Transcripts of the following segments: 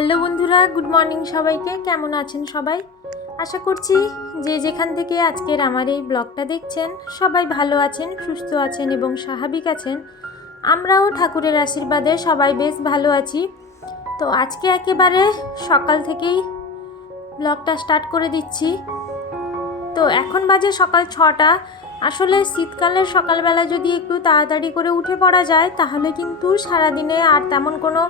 Hello বন্ধুরা, good morning সবাইকে। কেমন আছেন সবাই? আশা করছি যে যেখান থেকে আজকের আমার এই ব্লগটা দেখছেন, সবাই ভালো আছেন, সুস্থ আছেন এবং স্বাভাবিক আছেন। আমরাও ঠাকুরের আশীর্বাদে সবাই বেশ ভালো আছি। তো আজকে একেবারে সকাল থেকেই ব্লগটা স্টার্ট করে দিচ্ছি। তো এখন বাজে সকাল ছটা। আসলে শীতকালের সকালবেলা যদি একটু তাড়াতাড়ি করে উঠে পড়া যায়, তাহলে কিন্তু সারাদিনে আর তেমন কোনো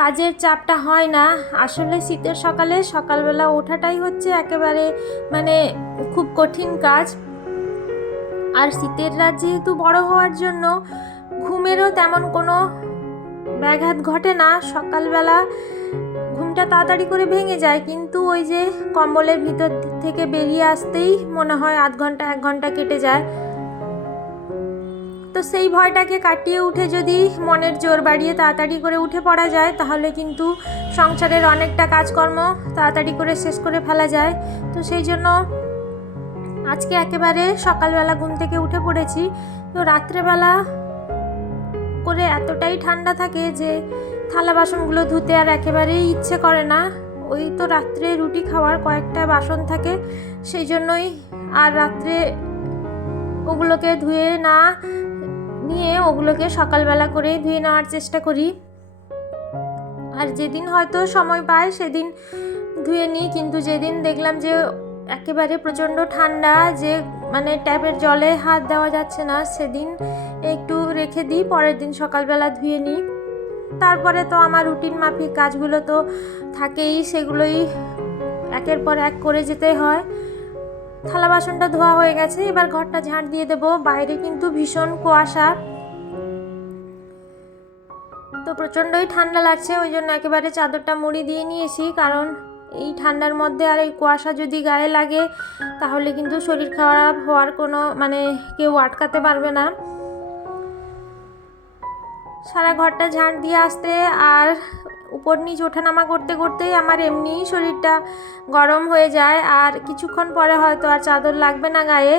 কাজের চাপটা হয় না। আসলে শীতের সকালে সকালবেলা ওঠাটাই হচ্ছে একেবারে মানে খুব কঠিন কাজ। আর শীতের রাত যেহেতু বড় হওয়ার জন্য ঘুমেরও তেমন কোনো ব্যাঘাত ঘটে না। সকালবেলা ঘুমটা তাড়াতাড়ি করে ভেঙে যায়, কিন্তু ওই যে কম্বলের ভিতর থেকে বেরিয়ে আসতেই মনে হয় আধ ঘণ্টা, এক ঘণ্টা কেটে যায়। তো সেই ভয়টাকে কাটিয়ে উঠে যদি মনের জোর বাড়িয়ে তাড়াতাড়ি করে উঠে পড়া যায়, তাহলে কিন্তু সংসারের অনেকটা কাজকর্ম তাড়াতাড়ি করে শেষ করে ফেলা যায়। তো সেই জন্য আজকে একেবারে সকালবেলা ঘুম থেকে উঠে পড়েছি। তো রাত্রেবেলা করে এতটাই ঠান্ডা থাকে যে থালা বাসনগুলো ধুতে আর একেবারেই ইচ্ছে করে না। ওই তো রাত্রে রুটি খাওয়ার কয়েকটা বাসন থাকে, সেই জন্যই আর রাত্রে ওগুলোকে ধুয়ে না নিয়ে ওগুলোকে সকালবেলা করে ধুয়ে নেওয়ার চেষ্টা করি। আর যেদিন হয়তো সময় পাই সেদিন ধুয়ে নিই, কিন্তু যেদিন দেখলাম যে একেবারে প্রচণ্ড ঠান্ডা, যে মানে ট্যাপের জলে হাত দেওয়া যাচ্ছে না, সেদিন একটু রেখে দিই, পরের দিন সকালবেলা ধুয়ে নিই। তারপরে তো আমার রুটিন মাফিক কাজগুলো তো থাকেই, সেগুলোই একের পর এক করে যেতে হয়। থালা বাসনটা ধোয়া হয়ে গেছে, এবার ঘরটা ঝাড় দিয়ে দেব। বাইরে কিন্তু ভীষণ কুয়াশা। তো প্রচণ্ডই ঠান্ডা লাগছে, ওই জন্য একেবারে চাদরটা মুড়ি দিয়ে নিয়েছি, কারণ এই ঠান্ডার মধ্যে আর এই কুয়াশা যদি গায়ে লাগে, তাহলে কিন্তু শরীর খারাপ হওয়ার কোনো মানে কেউ আটকাতে পারবে না। সারা ঘরটা ঝাড় দিয়ে আসতে আর উপর নিচ ওঠানামা করতে করতেই আমার এমনিই শরীরটা গরম হয়ে যায়। আর কিছুক্ষণ পরে হয়তো আর চাদর লাগবে না গায়ে।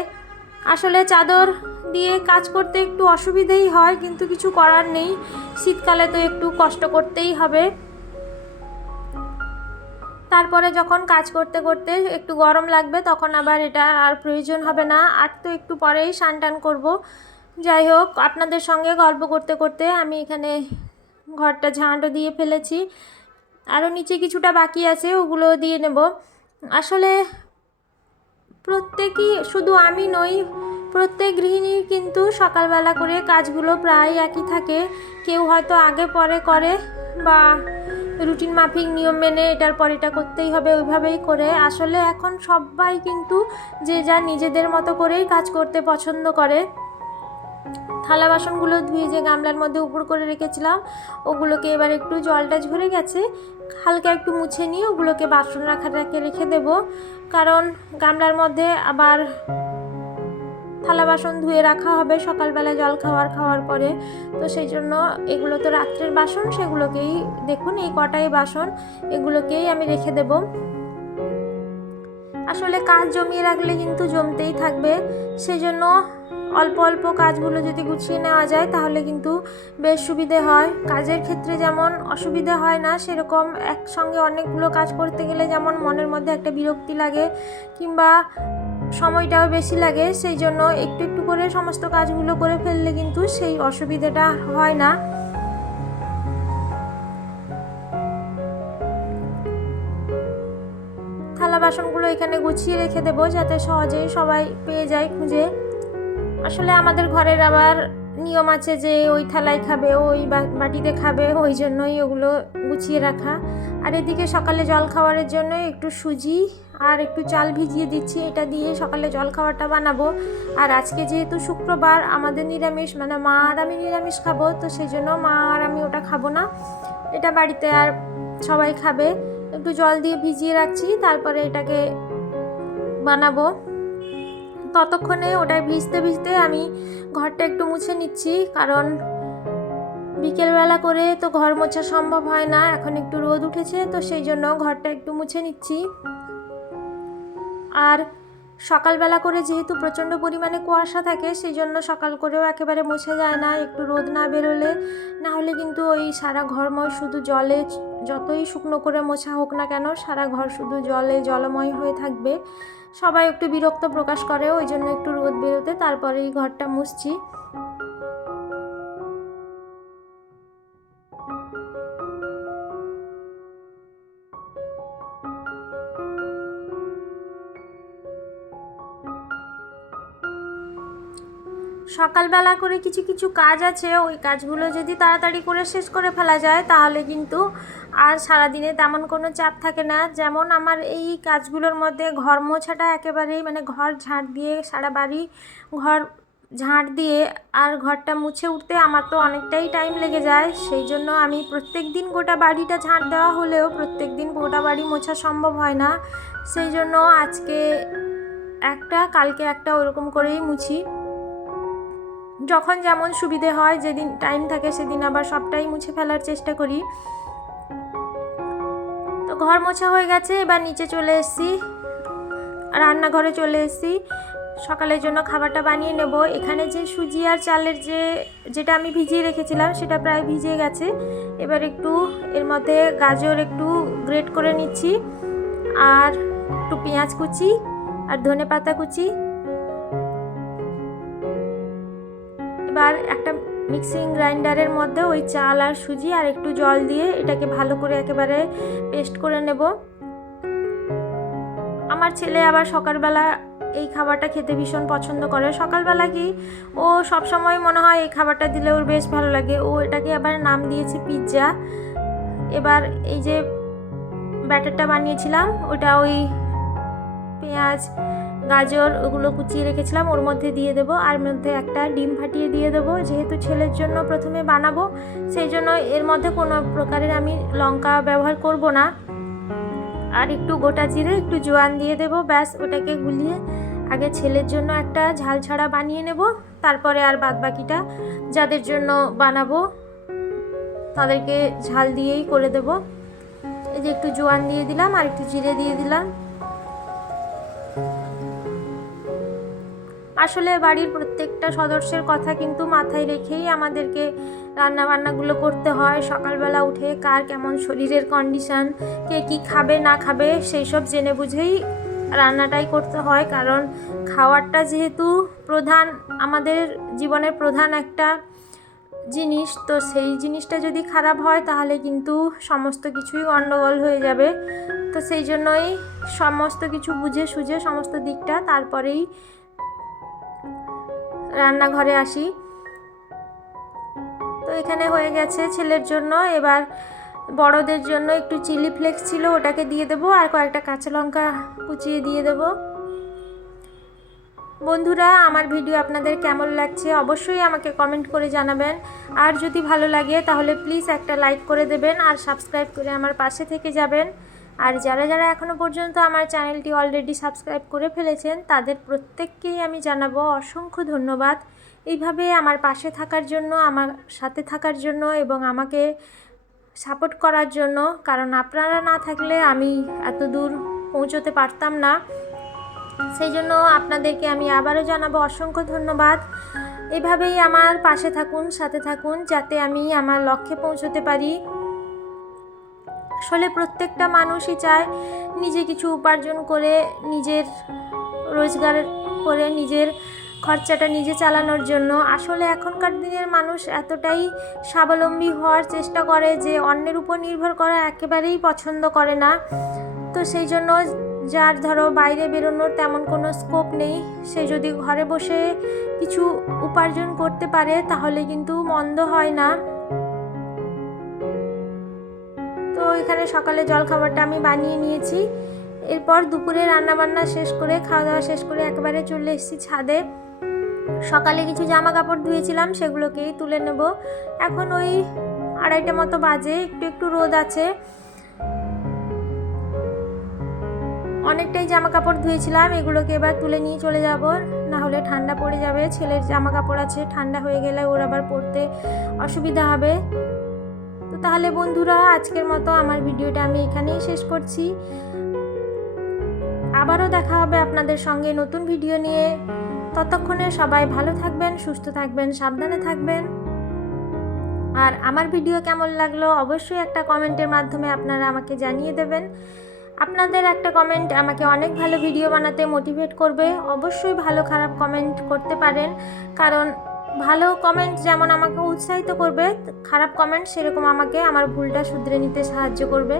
আসলে চাদর দিয়ে কাজ করতে একটু অসুবিধেই হয়, কিন্তু কিছু করার নেই। শীতকালে তো একটু কষ্ট করতেই হবে। তারপরে যখন কাজ করতে করতে একটু গরম লাগবে, তখন আবার এটা আর প্রয়োজন হবে না। আর তো একটু পরেই স্নান টান করব। যাই হোক, আপনাদের সঙ্গে গল্প করতে করতে আমি এখানে ঘরটা ঝাঁটও দিয়ে ফেলেছি। আরও নিচে কিছুটা বাকি আছে ওগুলো দিয়ে নেব। আসলে প্রত্যেকই শুধু আমি নই, প্রত্যেক গৃহিণীর কিন্তু সকালবেলা করে কাজগুলো প্রায় একই থাকে। কেউ হয়তো আগে পরে করে বা রুটিন মাফিক নিয়ম মেনে এটার পর এটা করতেই হবে ওইভাবেই করে। আসলে এখন সবাই কিন্তু যে যা নিজেদের মতো করেই কাজ করতে পছন্দ করে। থালা বাসনগুলো ধুয়ে যে গামলার মধ্যে উপর করে রেখেছিলাম, ওগুলোকে এবার একটু জলটা ঝরে গেছে, হালকা একটু মুছে নিয়ে ওগুলোকে বাসন রাখা রাখাটাকে রেখে দেব। কারণ গামলার মধ্যে আবার থালা বাসন ধুয়ে রাখা হবে সকালবেলা জল খাওয়ার খাওয়ার পরে। তো সেই জন্য এগুলো তো রাত্রের বাসন, সেগুলোকেই দেখুন এই কটাই বাসন, এগুলোকেই আমি রেখে দেব। আসলে কাজ জমিয়ে রাখলে কিন্তু জমতেই থাকবে সেই জন্য অল্প অল্প কাজগুলো যদি গুছিয়ে নেওয়া যায়, তাহলে কিন্তু বেশ সুবিধে হয়। কাজের ক্ষেত্রে যেমন অসুবিধা হয় না, সেরকম একসঙ্গে অনেকগুলো কাজ করতে গেলে যেমন মনের মধ্যে একটা বিরক্তি লাগে কিংবা সময়টাও বেশি লাগে, সেই জন্য একটু একটু করে সমস্ত কাজগুলো করে ফেললে কিন্তু সেই অসুবিধাটা হয় না। থালা বাসনগুলো এখানে গুছিয়ে রেখে দেবো, যাতে সহজেই সবাই পেয়ে যায় খুঁজে। আসলে আমাদের ঘরের আবার নিয়ম আছে যে ওই থালায় খাবে, ওই বাটিতে খাবে, ওই জন্যই ওগুলো গুছিয়ে রাখা। আর এদিকে সকালে জল খাওয়ারের জন্য একটু সুজি আর একটু চাল ভিজিয়ে দিচ্ছি, এটা দিয়ে সকালে জল খাওয়ারটা বানাবো। আর আজকে যেহেতু শুক্রবার, আমাদের নিরামিষ মানে মা আর আমি নিরামিষ খাব, তো সেই জন্য মা আর আমি ওটা খাব না। এটা বাড়িতে আর সবাই খাবে। একটু জল দিয়ে ভিজিয়ে রাখছি, তারপরে এটাকে বানাবো। ততক্ষণে ওটাই ভিজতে ভিজতে আমি ঘরটা একটু মুছে নিচ্ছি, কারণ বিকেলবেলা করে তো ঘর মোছা সম্ভব হয় না, এখন একটু রোদ উঠেছে, তো সেই জন্য ঘরটা একটু মুছে নিচ্ছি। আর সকালবেলা করে যেহেতু প্রচণ্ড পরিমাণে কুয়াশা থাকে, সেই জন্য সকাল করেও একেবারে মুছে যায় না, একটু রোদ না বেরোলে। না হলে কিন্তু ওই সারা ঘরময় শুধু জলে যতই শুকনো করে মোছা হোক না কেন, সারা ঘর শুধু জলে জলময় হয়ে থাকবে। সবাই একটু বিরক্ত প্রকাশ করে, ওই জন্য একটু রোদ বেরোতে তারপরে এই ঘরটা মুছছি। সকালবেলা করে কিছু কিছু কাজ আছে, ওই কাজগুলো যদি তাড়াতাড়ি করে শেষ করে ফেলা যায়, তাহলে কিন্তু আর সারাদিনে তেমন কোনো চাপ থাকে না। যেমন আমার এই কাজগুলোর মধ্যে ঘর মোছাটা একেবারেই মানে ঘর ঝাঁট দিয়ে সারা বাড়ি ঘর ঝাঁট দিয়ে আর ঘরটা মুছে উঠতে আমার তো অনেকটাই টাইম লেগে যায়। সেই জন্য আমি প্রত্যেক দিন গোটা বাড়িটা ঝাঁট দেওয়া হলেও প্রত্যেক দিন গোটা বাড়ি মোছা সম্ভব হয় না। সেই জন্য আজকে একটা, কালকে একটা ওরকম করেই মুছি। যখন যেমন সুবিধে হয়, যেদিন টাইম থাকে সেদিন আবার সবটাই মুছে ফেলার চেষ্টা করি। তো ঘর মোছা হয়ে গেছে, এবার নিচে চলে এসেছি। রান্নাঘরে চলে এসেছি। সকালের জন্য খাবারটা বানিয়ে নেব। এখানে যে সুজি আর চালের যে, যেটা আমি ভিজিয়ে রেখেছিলাম, সেটা প্রায় ভিজে গেছে। এবার একটু এর মধ্যে গাজর একটু গ্রেট করে নিচ্ছি। আর একটু পেঁয়াজ কুচি আর ধনে পাতা কুচি। এবার একটা মিক্সিং গ্রাইন্ডারের মধ্যে ওই চাল আর সুজি আর একটু জল দিয়ে এটাকে ভালো করে একেবারে পেস্ট করে নেব। আমার ছেলে আবার সকালবেলা এই খাবারটা খেতে ভীষণ পছন্দ করে। সকালবেলা কি ও সব সময় মনে হয় এই খাবারটা দিলে ওর বেশ ভালো লাগে। ও এটাকে আবার নাম দিয়েছে পিৎজা এবার এই যে ব্যাটারটা বানিয়েছিলাম, ওটা ওই পেঁয়াজ গাজর ওগুলো কুচিয়ে রেখেছিলাম, ওর মধ্যে দিয়ে দেবো। আর মধ্যে একটা ডিম ফাটিয়ে দিয়ে দেবো, যেহেতু ছেলের জন্য প্রথমে বানাবো, সেই জন্য এর মধ্যে কোনো প্রকারের আমি লঙ্কা ব্যবহার করব না। আর একটু গোটা জিরে, একটু জোয়ান দিয়ে দেবো, ব্যাস ওটাকে গুলিয়ে আগে ছেলের জন্য একটা ঝাল ছাড়া বানিয়ে নেব। তারপরে আর বাদ বাকিটা যাদের জন্য বানাবো, তাদেরকে ঝাল দিয়েই করে দেব। এই যে একটু জোয়ান দিয়ে দিলাম, আর একটু জিরে দিয়ে দিলাম। আসলে বাড়ির প্রত্যেকটা সদস্যের কথা কিন্তু মাথায় রেখেই আমাদেরকে রান্না বান্নাগুলো করতে হয়। সকালবেলা উঠে কার কেমন শরীরের কন্ডিশন কে কী খাবে, না খাবে, সেই সব জেনে বুঝেই রান্নাটাই করতে হয়। কারণ খাওয়ারটা যেহেতু প্রধান, আমাদের জীবনের প্রধান একটা জিনিস, তো সেই জিনিসটা যদি খারাপ হয় তাহলে কিন্তু সমস্ত কিছুই গণ্ডগোল হয়ে যাবে। তো সেই জন্যই সমস্ত কিছু বুঝে সুঝে সমস্ত দিকটা তারপরেই রান্নাঘরে আসি। তো এখানে হয়ে গেছে ছেলের জন্য। এবার বড়দের জন্য একটু চিলি ফ্লেক্স ছিল, ওটাকে দিয়ে দেবো আর কয়েকটা কাঁচা লঙ্কা কুচিয়ে দিয়ে দেবো। বন্ধুরা, আমার ভিডিও আপনাদের কেমন লাগছে অবশ্যই আমাকে কমেন্ট করে জানাবেন। আর যদি ভালো লাগে তাহলে প্লিজ একটা লাইক করে দেবেন আর সাবস্ক্রাইব করে আমার পাশে থেকে যাবেন। আর যারা যারা এখনও পর্যন্ত আমার চ্যানেলটি অলরেডি সাবস্ক্রাইব করে ফেলেছেন, তাদের প্রত্যেককেই আমি জানাব অসংখ্য ধন্যবাদ। এইভাবে আমার পাশে থাকার জন্য, আমার সাথে থাকার জন্য এবং আমাকে সাপোর্ট করার জন্য, কারণ আপনারা না থাকলে আমি এত দূর পৌঁছতে পারতাম না। সেই জন্য আপনাদেরকে আমি আবারও জানাব অসংখ্য ধন্যবাদ। এভাবেই আমার পাশে থাকুন, সাথে থাকুন, যাতে আমি আমার লক্ষ্যে পৌঁছতে পারি। আসলে প্রত্যেকটা মানুষই চায় নিজে কিছু উপার্জন করে, নিজের রোজগার করে, নিজের খরচাটা নিজে চালানোর জন্য। আসলে এখনকার দিনের মানুষ এতটাই স্বাবলম্বী হওয়ার চেষ্টা করে যে অন্যের উপর নির্ভর করা একেবারেই পছন্দ করে না। তো সেই জন্য যার ধরো বাইরে বেরোনোর তেমন কোনো স্কোপ নেই। সে যদি ঘরে বসে কিছু উপার্জন করতে পারে তাহলে কিন্তু মন্দ হয় না। এখানে সকালে জলখাবারটা আমি বানিয়ে নিয়েছি। এরপর দুপুরে রান্নাবান্না শেষ করে খাওয়া দাওয়া শেষ করে একেবারে চলে এসেছি ছাদে। সকালে কিছু জামা কাপড় ধুয়েছিলাম সেগুলোকেই তুলে নেব। এখন ওই আড়াইটা মতো বাজে, একটু একটু রোদ আছে। অনেকটাই জামা কাপড় ধুয়েছিলাম, এগুলোকে এবার তুলে নিয়ে চলে যাব। না হলে ঠান্ডা পড়ে যাবে, ছেলের জামা কাপড় আছে, ঠান্ডা হয়ে গেলে ওর আবার পরতে অসুবিধা হবে। তাহলে বন্ধুরা, আজকের মতো আমার ভিডিওটা আমি এখানেই শেষ করছি। আবারও দেখা হবে আপনাদের সঙ্গে নতুন ভিডিও নিয়ে। ততক্ষণে সবাই ভালো থাকবেন, সুস্থ থাকবেন, সাবধানে থাকবেন। আর আমার ভিডিও কেমন লাগল অবশ্যই একটা কমেন্টের মাধ্যমে আপনারা আমাকে জানিয়ে দেবেন। আপনাদের একটা কমেন্ট আমাকে অনেক ভালো ভিডিও বানাতে মোটিভেট করবে। অবশ্যই ভালো খারাপ কমেন্ট করতে পারেন। কারণ ভালো কমেন্ট যেমন আমাকে উৎসাহিত করবে, খারাপ কমেন্ট সেরকম আমাকে আমার ভুলটা শুধরে নিতে সাহায্য করবে।